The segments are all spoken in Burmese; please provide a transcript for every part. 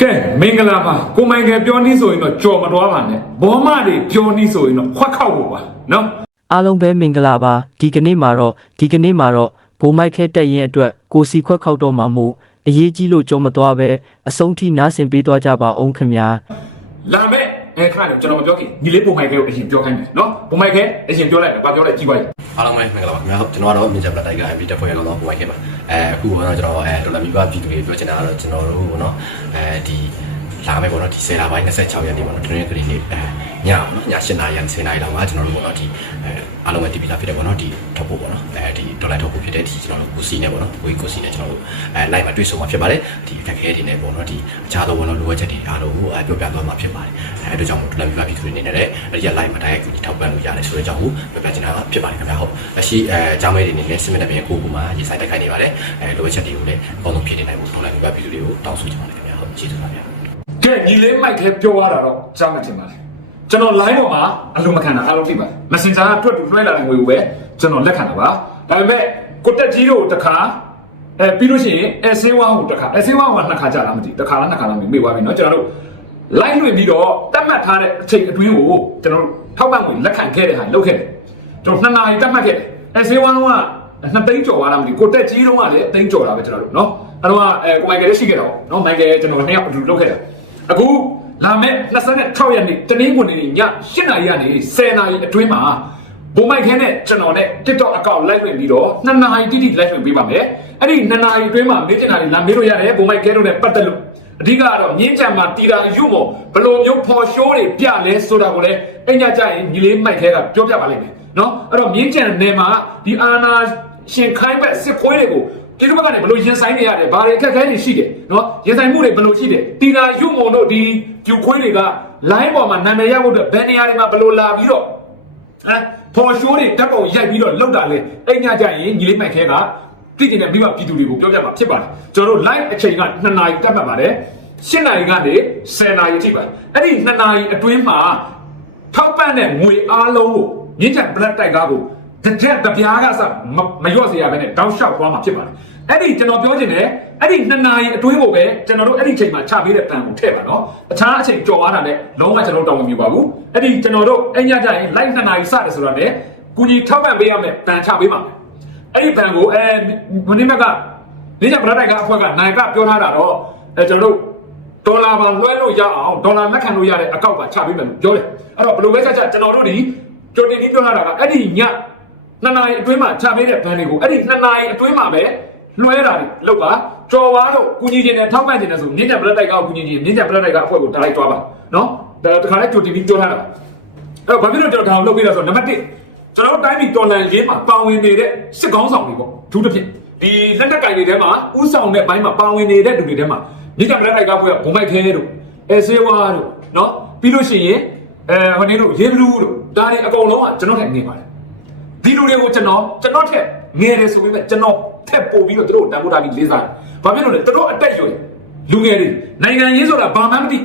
ကဲမင်္ဂလာပါကိုမိုင်ကယ်ပြောနည်းဆိုရင်တော့ကြော်မတော်ပါနဲ့ဘောမတွေပြောနည်းဆိုရင်တော့ခွက်ခောက်ဖို့ပါနော်အားလုံးပဲမင်္ဂလာပါဒီကနေ့မှာတော့ဒီကနေ့မှာတော့ဘိုးမိုက်ခဲတက်ရင်အတွက်ကိုစီခွက်ခောက်တော့မှာမို့အရေးကြီးလို့ကြုံမသွားပဲအဆုံးထိနားဆင်ပေးသွားကြပါအောင်ခင်ဗျာလာမဲ့ အဲခါတော့ကျွန်တော်မပြောခင်ညီလေးပုံမိုင်ကယ်ကိုအရင်ပြောခိုင်းမယ်နော်ပုံမိုင်ကယ်အရင်ပြောလိုက်မယ်ဘာပြောလဲကြည့်ပါဦးအားလုံးပဲမင်္ဂလာပါခင်ဗျာဟုတ်ကျွန်တော်ကတော့မြင့်ချက်ပလက်တိုက်က MP တက်ဖွဲ့ရအောင်တော့ပုံလိုက်ခဲ့ပါအဲအခုကတော့ကျွန်တော်အဲဒေါ်လာမီပါပြည်သူတွေပြောချင်တာကတော့ကျွန်တော်တို့ပေါ့နော်အဲဒီ လာမယ်ပေါ့နော်ဒီ10လပိုင်း26ရက်နေ့ပေါ့နော်တနင်္ဂနွေနေ့အဲညပေါ့နော်ည7နာရီကနေ10နာရီလောက်မှာကျွန်တော်တို့ပေါ့နော်ဒီအဲအားလုံးပဲတည်ပြီးသားဖြစ်တယ်ပေါ့နော်ဒီထုတ်ဖို့ပေါ့နော်အဲဒီဒေါ်လာထုတ်ဖို့ဖြစ်တဲ့ဒီကျွန်တော်တို့ကိုစီနဲ့ပေါ့နော်ကိုကြီးကိုစီနဲ့ကျွန်တော်တို့အဲလိုက်မှာတွေ့ဆုံမှာဖြစ်ပါတယ်ဒီအခက်အခဲတွေနဲ့ပေါ့နော်ဒီအခြားသောပေါ့နော်လိုအပ်ချက်တွေအားလုံးကိုပြောပြသွားမှာဖြစ်ပါတယ်အဲဒါကြောင့်မို့ဒေါ်လာမီပါပြည်သူတွေအနေနဲ့လည်းအဲဒီကလိုက်မှာတိုင်းကူညီထောက်ပံ့လို့ရတယ်ဆိုတဲ့အကြောင်းကိုပြောပြချင်တာဖြစ်ပါတယ်ခင်ဗျာဟုတ်လက်ရှိအဲဂျာမဲတွေအနေနဲ့စစ်မက်တဲ့ပြင်ကိုကိုမှရေးဆိုင်တက်ခိုင်းနေပါတယ်အဲလိုအပ်ချက်တွေကိုလည်းအကောင်းဆုံးဖြည့်နေနိုင်ဖို့ဒေါ်လာမီပါပြည်သူတွေကိုတောင်းဆိုချင်ပါတယ်ခင်ဗျာဟုတ်ကျေးဇူးပါဗျာ ကဲညီလေးမိုက်ခဲပြောရတာတော့ကြားမှတင်ပါလေကျွန်တော် line ပေါ်မှာအလုံးမခံတာအားလုံးသိပါ Messenger ကတွက်တူလွှဲလာတဲ့ငွေကိုပဲကျွန်တော်လက်ခံတာပါဒါပေမဲ့ကိုတက်ကြီးတို့တခါအဲပြီးလို့ရှိရင်အဲဆေးဝါးကိုတခါအဲဆေးဝါးကနှစ်ခါကြာလားမသိဘူးတခါလားနှစ်ခါလားမသိဘူးမေ့သွားပြီเนาะကျွန်တော်တို့ line လွှင့်ပြီးတော့တတ်မှတ်ထားတဲ့အချိန်အတွင်းကိုကျွန်တော်တို့ထောက်ပံ့ငွေလက်ခံခဲ့တဲ့ဟာလုပ်ခဲ့တယ်ကျွန်တော်နှစ်နာရီတတ်မှတ်ခဲ့တယ်အဲဆေးဝါးကနှစ်သိန်းကျော်သွားလားမသိဘူးကိုတက်ကြီးတော့ကလည်းသိန်းကျော်တာပဲကျွန်တော်တို့เนาะအဲ့တော့အဲကိုမိုက်ကယ်လည်းရှိခဲ့တော့เนาะမိုက်ကယ်ကျွန်တော်နှစ်ယောက်အတူလုပ်ခဲ့တယ် အခုလာမဲ့26ရက်နေ့တနင်္ဂနွေနေ့ည8နာရီကနေ10နာရီအတွင်းမှာဘုံမိုက်ခဲနဲ့ကျွန်တော်နဲ့ TikTok account လိုက်ဝင်ပြီးတော့2နာရီတိတိလိုက်ဝင်ပေးပါမယ်အဲ့ဒီ2နာရီအတွင်းမှာမေးချင်တာတွေလာမေးလို့ရတယ်ဘုံမိုက်ခဲတို့နဲ့ပတ်သက်လို့အဓိကကတော့မြင်းချံမှာတီတာယူမို့ဘယ်လိုမျိုးဖော်ရှိုးတွေပြလဲဆိုတာကိုလည်းအညာကြရင်ညီလေးမိုက်ခဲကပြောပြပါလိမ့်မယ်နော်အဲ့တော့မြင်းချံနယ်မှာဒီအာနာရှင်ခိုင်းဘက်စစ်ခွေးတွေကို ဒီလိုဘက်ကနေဘယ်လိုရင်ဆိုင်နေရတယ်ဘာတွေအခက်အခဲတွေရှိတယ်နော်ရင်ဆိုင်မှုတွေဘယ်လိုရှိတယ်တီတာယုံမုံတို့ဒီကျူခွေးတွေက line ပေါ်မှာနာမည်ရဖို့အတွက်ဘယ်နေရာတွေမှာဘယ်လိုလာပြီးတော့ဟမ်ဖော်ရှိုးတွေတက်ပုံရိုက်ပြီးတော့လောက်တာလေအဲ့ညကြရင်ညီလေးမိုက်ခဲကပြည်ကျင်တဲ့မိဘပြည်သူတွေကိုပြောပြမှာဖြစ်ပါတယ်ကျွန်တော်တို့ live အချိန်က2နာရီတက်မှတ်ပါတယ်7နာရီကနေ10နာရီအထိပါအဲ့ဒီ2နာရီအတွင်းမှာထောက်ပံ့တဲ့ငွေအားလုံးကိုမြင့်ချက် black တိုက်ကားကို တစ်ချက်တစ်ပြားကစမမလျော့စေရဘဲနဲ့တောက်လျှောက်သွားမှာဖြစ်ပါတယ်အဲ့ဒီကျွန်တော်ပြောချင်တယ်အဲ့ဒီနှစ်နာရီအတွင်းကိုပဲကျွန်တော်တို့အဲ့ဒီချိန်မှာချပေးတဲ့တန်ကိုထည့်ပါနော်အခြားအချိန်ကြော်သွားတာနဲ့လုံးဝကျွန်တော်တို့တောင်းမပြပါဘူးအဲ့ဒီကျွန်တော်တို့အဲ့ညကြရင် live နှစ်နာရီစတယ်ဆိုတော့လေကူညီထောက်ပံ့ပေးရမယ်တန်ချပေးပါမယ်အဲ့ဒီတန်ကိုအဲမင်းမကမြင့်ချက် black တိုက်ကားအဖွဲ့ကနိုင်ကပြောထားတာတော့အဲကျွန်တော်တို့ဒေါ်လာပါလွှဲလို့ရအောင်ဒေါ်လာလက်ခံလို့ရတဲ့အကောက်ပါချပေးမယ်လို့ပြောတယ်အဲ့တော့ဘယ်လိုပဲချက်ချက်ကျွန်တော်တို့ဒီကြိုတင်ပြီးပြောထားတာကအဲ့ဒီည နှစ်နာရီအတွင်းမှာချပေးတဲ့ဘဏ်တွေကိုအဲ့ဒီနှစ်နာရီအတွင်းမှာပဲလွှဲတာတွေလောက်ပါကြော်ဝါတော့ကုညီခြင်းနဲ့ထောက်ပံ့ခြင်းနဲ့ဆိုမြင့်တဲ့ပလက်တိုက်ကကုညီခြင်းမြင့်တဲ့ပလက်တိုက်ကအဖွဲ့ကိုတားလိုက်သွားပါနော်ဒါတခါလဲကြိုတင်ပြီးပြောထားတာပါအဲ့တော့ဘာဖြစ်လို့ကျွန်တော်ဒါကိုလုပ်ပေးလဲဆိုတော့နံပါတ်1ကျွန်တော်တို့တိုင်းပြည်တော်လန်ရေးမှာပါဝင်နေတဲ့စစ်ကောင်းဆောင်တွေပေါ့အထူးသဖြင့်ဒီလက်နက်ကင်တွေထဲမှာဥဆောင်တဲ့ဘိုင်းမှာပါဝင်နေတဲ့လူတွေထဲမှာမြင့်တဲ့ပလက်တိုက်ကဖွဲ့ကဘုံမိုက်ခဲတို့အဲဆေးဝါးတို့နော်ပြီးလို့ရှိရင်အဲဟိုနေတို့ရေဘလူးတို့ဒါတွေအကုန်လုံးကကျွန်တော်ထက်နေပါတယ် ဒီလူတွေကိုကျွန်တော်ကျွန်တော်ထက်ငယ်တယ်ဆိုပေမဲ့ကျွန်တော်ထက်ပို့ပြီးတော့သူတို့တန်ဖိုးထားပြီးလေးစားတယ်။ဘာဖြစ်လို့လဲသူတို့အတက်ရွယ်လူငယ်တွေနိုင်ငံရေးဆိုတာဘာမှမသိ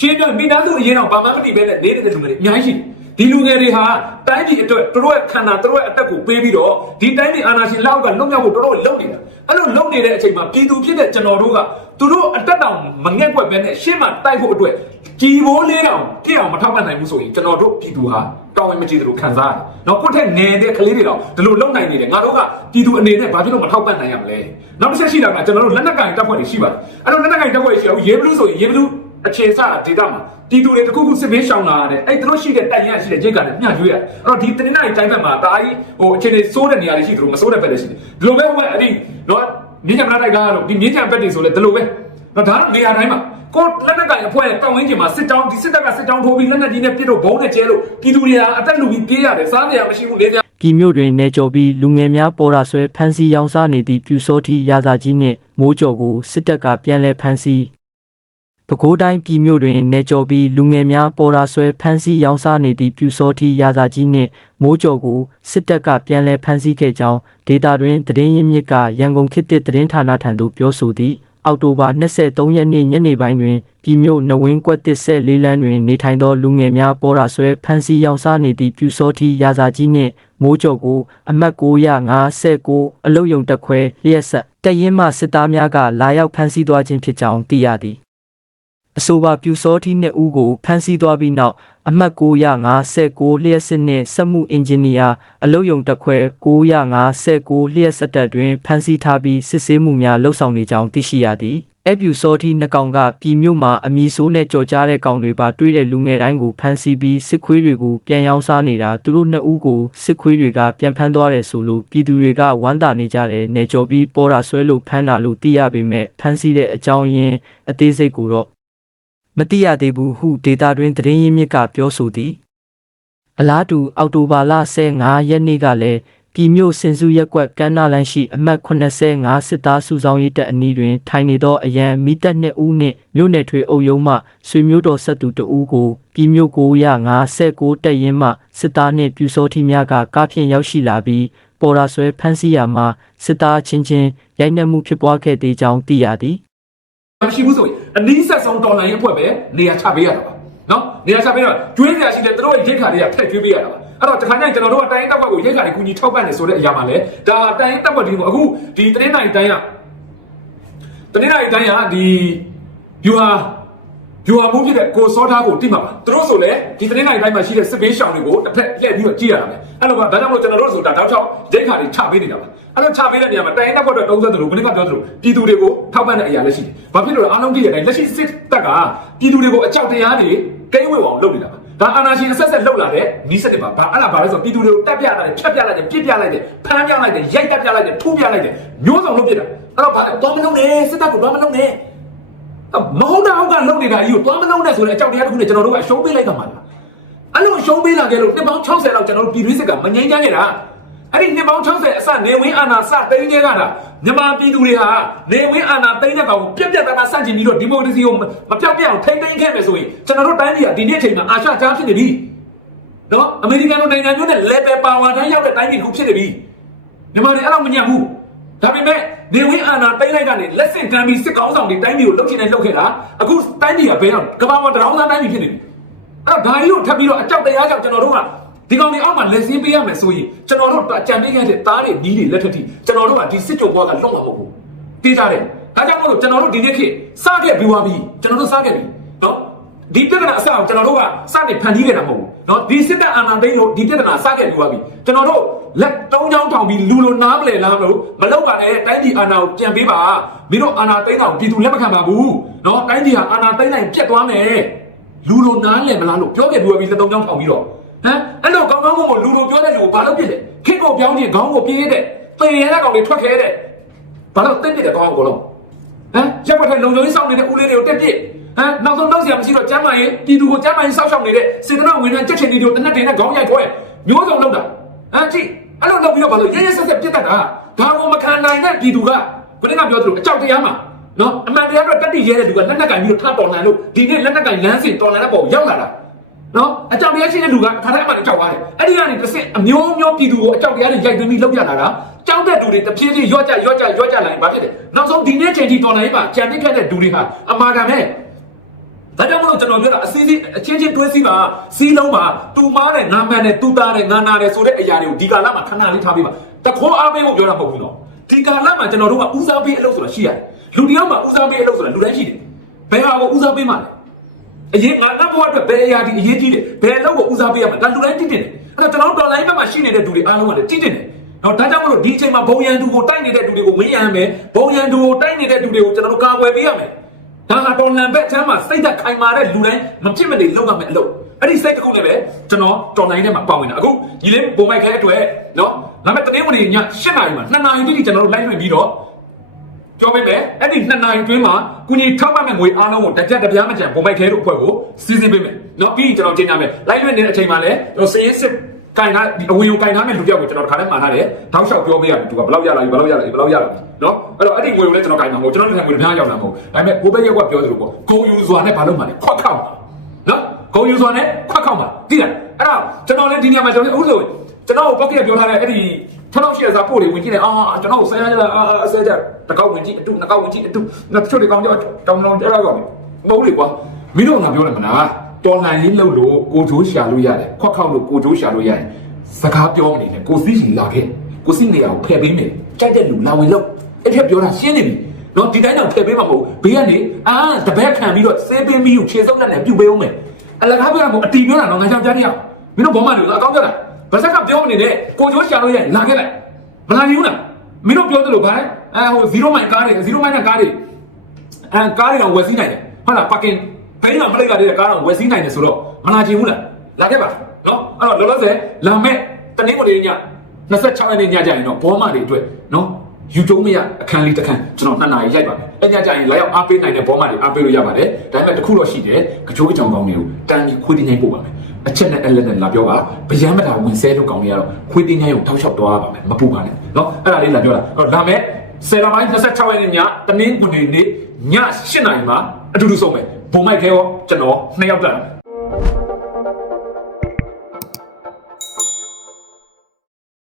ရှင်းပြမိသားစုအရင်တော့ဘာမှမသိပဲနဲ့နေတဲ့လူငယ်တွေအများကြီးရှိတယ်။ဒီလူငယ်တွေဟာတိုင်းပြည်အတွက်သူတို့ရဲ့ခန္ဓာသူတို့ရဲ့အသက်ကိုပေးပြီးတော့ဒီတိုင်းပြည်အာဏာရှင်လောက်ကလွတ်မြောက်ဖို့တော်တော်လုပ်နေတာ။အဲ့လိုလုပ်နေတဲ့အချိန်မှာပြည်သူဖြစ်တဲ့ကျွန်တော်တို့ကသူတို့အတက်တောင်မငဲ့ကွက်ပဲနဲ့ရှင်းမှတိုက်ဖို့အတွက်ကြီးဘိုးလေးတောင်တိအောင်မထောက်ပံ့နိုင်ဘူးဆိုရင်ကျွန်တော်တို့ပြည်သူဟာ တောင်းဝင်မကြည့်သလိုခံစားရတယ်။နော်ကိုယ့်ထက်ငယ်တဲ့ကလေးတွေတော့ဒီလိုလုံနိုင်နေတယ်ငါတို့ကပြည်သူအနေနဲ့ဘာဖြစ်လို့မထောက်ပံ့နိုင်ရမလဲ။နောက်တစ်ချက်ရှိတာကကျွန်တော်တို့လက်နက်ကင်တပ်ဖွဲ့တွေရှိပါတယ်။အဲ့တော့လက်နက်ကင်တပ်ဖွဲ့တွေရှိတော့ရေဘလူးဆိုရင်ရေဘလူးအခြေစတာဒေတာမှာပြည်သူတွေတခုခုစစ်ဘေးရှောင်လာတယ်။အဲ့တို့ရှိတဲ့တိုင်ရရှိတဲ့ဂျိတ်ကလည်းမျှကျွေးရတယ်။အဲ့တော့ဒီတနင်္လာရီတိုင်းဘက်မှာဒါကြီးဟိုအခြေအနေစိုးတဲ့နေရာတွေရှိသလိုမစိုးတဲ့ဘက်တွေရှိတယ်။ဒီလိုပဲဟိုအဲ့ဒီနော်မြင်းကြံမလာတိုက်ကားလို့ဒီမြင်းကြံဘက်တွေဆိုလဲဒီလိုပဲ။နော်ဒါတော့နေရာတိုင်းမှာ ကိုလက်နက်ကင်အဖွဲ့ရဲ့တောင်းဝင်းကျင်မှာစစ်တောင်းဒီစစ်တပ်ကစစ်တောင်းထိုးပြီးလက်နက်ကြီးနဲ့ပစ်တော့ဘုံနဲ့ကျဲလို့ပြည်သူတွေဟာအသက်လူပြီးပြေးရတယ်စားနေရမရှိဘူးနေကြကီမျိုးတွင်နေကြော်ပြီးလူငယ်များပေါ်လာဆွဲဖမ်းဆီးရောင်းစားနေသည့်ပြူစောတိရာဇာကြီးနှင့်မိုးကြော်ကိုစစ်တပ်ကပြန်လည်ဖမ်းဆီးပဲခူးတိုင်းပြည်မြို့တွင်နေကြော်ပြီးလူငယ်များပေါ်လာဆွဲဖမ်းဆီးရောင်းစားနေသည့်ပြူစောတိရာဇာကြီးနှင့်မိုးကြော်ကိုစစ်တပ်ကပြန်လည်ဖမ်းဆီးခဲ့ကြောင်းဒေတာတွင်သတင်းရင်းမြစ်ကရန်ကုန်ခေတ်သစ်သတင်းဌာနထံသို့ပြောဆိုသည် အောက်တိုဘာ23ရက်နေ့ညနေပိုင်းတွင်ပြည်မြို့နဝင်းကွက်တစ်ဆက်လေးလမ်းတွင်နေထိုင်သောလူငယ်များပေါ်လာဆွဲဖမ်းဆီးရောင်းစားနေသည့်ပြူစောတိရာဇာကြီးနှင့်မိုးကြော်ကိုအမတ်959အလုတ်ယုံတက်ခွဲလျက်ဆက်တရင်မှစစ်သားများကလာရောက်ဖမ်းဆီးသွားခြင်းဖြစ်ကြောင်းသိရသည် အဆိုပါပြူစောထီးနှစ်ဦးကိုဖမ်းဆီးသွားပြီးနောက်အမှတ်959လျှက်စစ်နှင့်စက်မှုအင်ဂျင်နီယာအလုပ်ယုံတက်ခွဲ959လျှက်စက်တပ်တွင်ဖမ်းဆီးထားပြီးစစ်ဆေးမှုများလှုပ်ဆောင်နေကြောင်းသိရှိရသည်အပြူစောထီးနှစ်ကောင်ကပြည်မြို့မှာအမည်ဆိုးနဲ့ကြော်ကြားတဲ့ကောင်တွေပါတွေ့တဲ့လူငယ်တိုင်းကိုဖမ်းဆီးပြီးစစ်ခွေးတွေကိုပြန်ရောင်းစားနေတာသူတို့နှစ်ဦးကိုစစ်ခွေးတွေကပြန်ဖမ်းသွားတယ်ဆိုလို့ပြည်သူတွေကဝမ်းသာနေကြတယ်နေကြော်ပြီးပေါ်တာဆွဲလို့ဖမ်းတာလို့သိရပေမဲ့ဖမ်းဆီးတဲ့အကြောင်းရင်းအသေးစိတ်ကိုတော့ မတိရသေးဘူးဟုဒေတာတွင်သတင်းရင်းမြစ်ကပြောဆိုသည်အလားတူအောက်တိုဘာလ15ရက်နေ့ကလည်းပြည်မြို့စင်စုရက်ကွက်ကမ်းနားလမ်းရှိအမှတ်85စစ်သားစုဆောင်ရေးတပ်အနီးတွင် ထိုင်နေသောအရန်မိတက်နှစ်ဦးနှင့်မြို့နယ်ထွေအုပ်ရုံးမှဆွေမျိုးတော်ဆက်သူတဦးကိုပြည်မြို့959တပ်ရင်းမှစစ်သားနှင့်ပြူစောထီများကကားဖြင့်ရောက်ရှိလာပြီးပေါ်ရာဆွဲဖမ်းဆီးရာမှာစစ်သားချင်းချင်းရိုက်နှက်မှုဖြစ်ပွားခဲ့သေးကြောင်းသိရသည် မရှိဘူးဆိုရင်အနည်းဆက်ဆုံးတော်လိုင်းရဲ့အဖွဲ့ပဲနေရာချပေးရတာပါနော်နေရာချပေးတော့ကျွေးစရာရှိတယ်သူတို့ရဲ့ရိတ်ခါတွေကထည့်ကျွေးပေးရတာပါအဲ့တော့တခါကျရင်ကျွန်တော်တို့ကတိုင်းတပ်ဖွဲ့ကိုရိတ်ခါတွေကူညီထောက်ပံ့နေဆိုတဲ့အရာမှာလဲဒါတိုင်းတပ်ဖွဲ့ဒီကိုအခုဒီတနင်္လာရီတိုင်းကတနင်္လာရီတိုင်းကဒီယူဟာယူဟာမှုဖြစ်တဲ့ကိုစောထားကိုတိမှာပါသူတို့ဆိုလဲဒီတနင်္လာရီတိုင်းမှာရှိတဲ့စစ်ပေးရှောင်တွေကိုတစ်ဖက်လှည့်ပြီးတော့ကြည့်ရတာပဲအဲ့လိုကဒါကြောင့်မို့ကျွန်တော်တို့ဆိုတာတောက်ချောက်ရိတ်ခါတွေချပေးနေတာပါ အဲ့လိုချပေးတဲ့နေရာမှာတိုင်းတပ်ဖွဲ့တော့တုံးသက်တယ်လို့ဘယ်နည်းကပြောသလိုပြည်သူတွေကိုထောက်ပံ့တဲ့အရာလည်းရှိတယ်ဘာဖြစ်လို့လဲအားလုံးသိတဲ့အတိုင်းလက်ရှိစစ်တပ်ကပြည်သူတွေကိုအကြောက်တရားတွေကိန်းဝေအောင်လုပ်နေတာပါဒါအာဏာရှင်အဆက်ဆက်လှုပ်လာတဲ့နီးစက်တွေပါဘာအဲ့ဒါဘာလဲဆိုတော့ပြည်သူတွေကိုတက်ပြလိုက်တယ်ဖြတ်ပြလိုက်တယ်ပြစ်ပြလိုက်တယ်ဖမ်းပြလိုက်တယ်ရိုက်တက်ပြလိုက်တယ်ထုပြလိုက်တယ်မျိုးစုံလုပ်ပြတာအဲ့တော့ဘာလဲတော့မလုပ်နဲ့စစ်တပ်ကိုတော့မလုပ်နဲ့မဟုတ်တာဟုတ်ကလုပ်နေတာကြီးကိုတော့မလုပ်နဲ့ဆိုတဲ့အကြောက်တရားတစ်ခုနဲ့ကျွန်တော်တို့ကအရှုံးပေးလိုက်တာမှာလားအဲ့လိုရှုံးပေးလာကြလို့တစ်ပေါင်း60လောက်ကျွန်တော်တို့ပြည်တွင်းစစ်ကမငြိမ်းချမ်းနေတာ အဲ့ဒီနှစ်ပေါင်း60အစနေဝင်းအာဏာစသိမ်းခဲ့ကြတာမြန်မာပြည်သူတွေဟာနေဝင်းအာဏာသိမ်းတဲ့ကောင်ကိုပြက်ပြက်သားသားစန့်ကျင်ပြီးတော့ဒီမိုကရေစီကိုမပြောက်ပြက်အောင်ထိမ့်သိမ်းခဲ့မယ်ဆိုရင်ကျွန်တော်တို့တိုင်းပြည်ကဒီနေ့အချိန်မှာအာရှကြားဖြစ်နေပြီနော်အမေရိကန်တို့နိုင်ငံမျိုးနဲ့ level power တိုင်းရောက်တဲ့တိုင်းပြည်တစ်ခုဖြစ်နေပြီမြန်မာတွေအဲ့လိုမညံ့ဘူးဒါပေမဲ့နေဝင်းအာဏာသိမ်းလိုက်ကနေလက်ဆင့်ကမ်းပြီးစစ်ကောင်ဆောင်တွေတိုင်းပြည်ကိုလှုပ်ချင်နေလှုပ်ခဲ့တာအခုတိုင်းပြည်ကဘယ်တော့ကမ္ဘာမှာတရောင်းသားတိုင်းပြည်ဖြစ်နေပြီအဲ့တော့ဒါကြီးကိုထပ်ပြီးတော့အကြောက်တရားကြောင့်ကျွန်တော်တို့က ဒီကောင်တွေအောက်မှာလက်စင်းပေးရမယ်ဆိုရင်ကျွန်တော်တို့ကြံပေးခဲ့တဲ့သားတွေနီးတွေလက်ထက်ထိကျွန်တော်တို့ကဒီစစ်ကြုံဘွားကလုံးဝမဟုတ်ဘူးတေးကြတယ်ဒါကြောင့်မို့လို့ကျွန်တော်တို့ဒီနေ့ခေတ်စခဲ့ပြီးသွားပြီကျွန်တော်တို့စခဲ့ပြီနော်ဒီပြဿနာအစအောင်ကျွန်တော်တို့ကစတင်ဖန်တီးခဲ့တာမဟုတ်ဘူးနော်ဒီစစ်တပ်အာဏာသိမ်းလို့ဒီပြဿနာစခဲ့ပြီးသွားပြီကျွန်တော်တို့လက်တုံးချောင်းထောင်ပြီးလူလိုနားမလဲလားမလို့မလောက်ပါနဲ့တိုင်းပြည်အာဏာကိုပြန်ပေးပါမင်းတို့အာဏာသိမ်းတာကိုပြည်သူလက်မခံပါဘူးနော်တိုင်းပြည်ဟာအာဏာသိမ်းနိုင်ပြတ်သွားမယ်လူလိုနားလည်မလားလို့ပြောခဲ့ပြီးပြီးလက်သုံးချောင်းထောင်ပြီးတော့ ဟမ်အဲ့လိုကောင်းကောင်းမွန်မွန်လူလိုပြောတဲ့လူကိုဘာလို့ဖြစ်လဲခစ်ကိုပြောင်းခြင်းခေါင်းကိုပြေးတဲ့သေရတဲ့ကောင်တွေထွက်ခဲတဲ့ဘာလို့တိတ်ပြတဲ့ကောင်ကိုလုံးဟမ်ရက်ွက်ထဲလုံလုံရေးစောင့်နေတဲ့ဦးလေးတွေကိုတက်ပြစ်ဟမ်နောက်ဆုံးတော့ဆရာမရှိတော့ကျမ်းမာရေးပြည်သူကိုကျမ်းမာရေးစောင့်ရှောက်နေတဲ့စေတနာဝန်ထမ်းချက်ချင်တွေကိုတနက်တင်နဲ့ခေါင်းရိုက်ခွဲမျိုးစုံလုပ်တာဟမ်ကြည့်အဲ့လိုလုပ်ပြီးတော့ဘာလို့ရဲရဲဆက်ဆက်ပြစ်တတ်တာဒါကိုမခံနိုင်တဲ့ပြည်သူကဘယ်နဲ့ကပြောသလိုအကြောက်တရားမှာနော်အမှန်တရားတော့တက်တည်ရဲတဲ့သူကလက်နက်ကင်ပြီးတော့ထတော်လှန်လို့ဒီနေ့လက်နက်ကင်လမ်းစဉ်တော်လှန်တဲ့ပုံရောက်လာတာ နော်အကြောက်တရားရှိတဲ့လူကခါတိုင်းအမှန်ကြောက်သွားတယ်အဲ့ဒီကနေတစ်ဆင့်အမျိုးမျိုးပြည်သူကိုအကြောက်တရားတွေရိုက်သွင်းပြီးလောက်ရလာတာကြောက်တဲ့လူတွေတဖြည်းဖြည်းရော့ကြရော့ကြရော့ကြလာရင်ဘာဖြစ်လဲနောက်ဆုံးဒီနေ့ချိန်ထိတော်လှန်ရေးမှာကြံတိခတ်တဲ့လူတွေဟာအမာခံမဲ့ဒါကြောင့်မလို့ကျွန်တော်ပြောတာအစည်းအအချင်းချင်းတွဲစီးပါစီးလုံးပါတူမားတဲ့ငါမှန်တဲ့တူတာတဲ့ငါနာတဲ့ဆိုတဲ့အရာတွေကိုဒီကာလမှာခဏလေးထားပေးပါတခိုးအားပေးဖို့ပြောတာမဟုတ်ဘူးနော်ဒီကာလမှာကျွန်တော်တို့ကဦးစားပေးအလုပ်ဆိုတာရှိရတယ်လူတယောက်မှာဦးစားပေးအလုပ်ဆိုတာလူတိုင်းရှိတယ်ဘယ်ဟာကိုဦးစားပေးမှာလဲ အရင်ငါငါဘဝအတွက်ဘယ်အရာဒီအရေးကြီးတယ်ဘယ်အလုပ်ကိုဦးစားပေးရမှာဒါလူတိုင်းတည်တယ်အဲ့တော့ကျွန်တော်တို့ online ဘက်မှာရှိနေတဲ့လူတွေအားလုံးကလည်းတည်တယ်နော်ဒါကြောင့်မလို့ဒီအချိန်မှာဘုံရန်သူကိုတိုက်နေတဲ့လူတွေကိုဝင်းရမ်းမယ်ဘုံရန်သူကိုတိုက်နေတဲ့လူတွေကိုကျွန်တော်တို့ကာကွယ်ပေးရမယ်ဒါကတော်လန်ဘက်ချမ်းမှာစိတ်သက်ခိုင်မာတဲ့လူတိုင်းမဖြစ်မနေလုပ်ရမယ်အလုပ်အဲ့ဒီစိတ်တစ်ခုနဲ့ပဲကျွန်တော်တော်လိုင်းထဲမှာပါဝင်တာအခုညီလေးပုံမိုက်ခဲအတွက်နော်ဒါပေမဲ့တနေ့ဝင်ည7နာရီမှာ2နာရီတိတိကျွန်တော်တို့ live လွှင့်ပြီးတော့ ပြောပေးမယ်အဲ့ဒီ2နာရီအတွင်းမှာကုညီထောက်ပံ့မဲ့ငွေအားလုံးကိုတစ်ကြက်တစ်ပြားမကြံပုံမိုက်ခဲတို့အဖွဲ့ကိုစီစဉ်ပေးမယ်နော်ပြီးရင်ကျွန်တော်ကြေညာမယ် live လွှင့်နေတဲ့အချိန်မှာလည်းကျွန်တော်စည်ရစ်စစ်ကင်ထားဒီအဝင်ကိုကင်ထားမဲ့လူတယောက်ကိုကျွန်တော်တစ်ခါတည်းမှာထားတယ်တောက်လျှောက်ပြောပေးရတယ်သူကဘယ်လောက်ရလာပြီဘယ်လောက်ရလာပြီဘယ်လောက်ရလာပြီနော်အဲ့တော့အဲ့ဒီငွေကိုလည်းကျွန်တော်ကင်မှာမဟုတ်ကျွန်တော်လည်းငွေများရောက်လာမဟုတ်ဒါပေမဲ့ဘိုးဘဲရက်ကပြောသလိုပေါ့ဂုံယူစွာနဲ့ဘာလို့မှလဲခွက်ခောက်မှာနော်ဂုံယူစွာနဲ့ခွက်ခောက်မှာသိလားအဲ့တော့ကျွန်တော်လည်းဒီနေရာမှာကျွန်တော်အခုဆိုကျွန်တော်ဘောက်ကပြောထားတဲ့အဲ့ဒီ ထောက်ရှယ်စာပို့တွေဝင်ကြည့်တယ်အာကျွန်တော်ဆယ်ရလာအာဆယ်ကြတကောက်ဝင်ကြည့်အတုနှစ်ကောက်ဝင်ကြည့်အတုနောက်တချို့တွေကောင်းကြောတောင်းတောင်းကြတော့ကောမဟုတ်လေကွာမင်းတို့ကပြောတယ်မလားတော်လှန်ရေးလုပ်လို့ကိုချိုးရှာလို့ရတယ်ခွက်ခောက်လို့ကိုချိုးရှာလို့ရတယ်စကားပြောမနေနဲ့ကိုစီးစီလာခဲ့ကိုစီးနေရကိုဖယ်ပေးမယ်ကြိုက်တဲ့လူလာဝင်လို့အဲ့ထက်ပြောတာရှင်းနေပြီနော်ဒီတိုင်းတော့ထည့်ပေးမှာမဟုတ်ဘေးကနေအာတပည့်ခံပြီးတော့စေးပင်းပြီးကိုခြေစုပ်လက်နဲ့ပြုတ်ပေးအောင်မယ်အလကားပြောတာကအတီပြောတာတော့ငါကြောက်ကြတယ်မင်းတို့ဘောမတွေကအကောင်းကြတာ ဗစက်ကပြောမနေနဲ့ကိုကျိုးရှာလို့ရလာခဲ့လိုက်မလာဘူးလားမင်းတို့ပြောသလိုဗါလဲအဲဟို0မိုင်ကားတွေ0မိုင်နဲ့ကားတွေအဲကားတွေတော့ဝယ်စီးနိုင်တယ်ဟုတ်လားပါကင်ဘယ်မှာမလိုက်ကြတဲ့ကားတော့ဝယ်စီးနိုင်တယ်ဆိုတော့မလာချင်ဘူးလားလာခဲ့ပါနော်အဲ့တော့လောလောဆယ်လာမဲ့တနင်္ဂနွေည26ရက်နေ့ညကျရင်တော့ဘောမတွေအတွက်နော်ယူတုံးမရအခန်းလေးတစ်ခန်းကျွန်တော်နှစ်နာရီရိုက်ပါမယ်။အဲ့ညကျရင်လာရောက်အားပေးနိုင်တဲ့ဘောမတွေအားပေးလို့ရပါတယ်။ဒါပေမဲ့တစ်ခုတော့ရှိတယ်။ကြိုးကြောင်ကောင်းတွေကိုတန်းပြီးခွေးတင်းနိုင်ပို့ပါမယ်။ အချက်နဲ့အလက်နဲ့လာပြောပါဗျမ်းမတာဝင်ဆဲလို့ကောင်းနေရတော့ခွေးတင်းနိုင်ကိုထောက်လျှောက်သွားပါမယ်မပူပါနဲ့။နော်အဲ့ဒါလေးလာပြောတာ။အဲ့တော့လာမဲ့ဆယ်လပိုင်း26ရက်နေ့ညတနင်္ဂနွေနေ့ည8:00နာရီမှာအတူတူဆုံးမယ်။ဘုံမိုက်ခဲရောကျွန်တော်နှစ်ယောက်တက်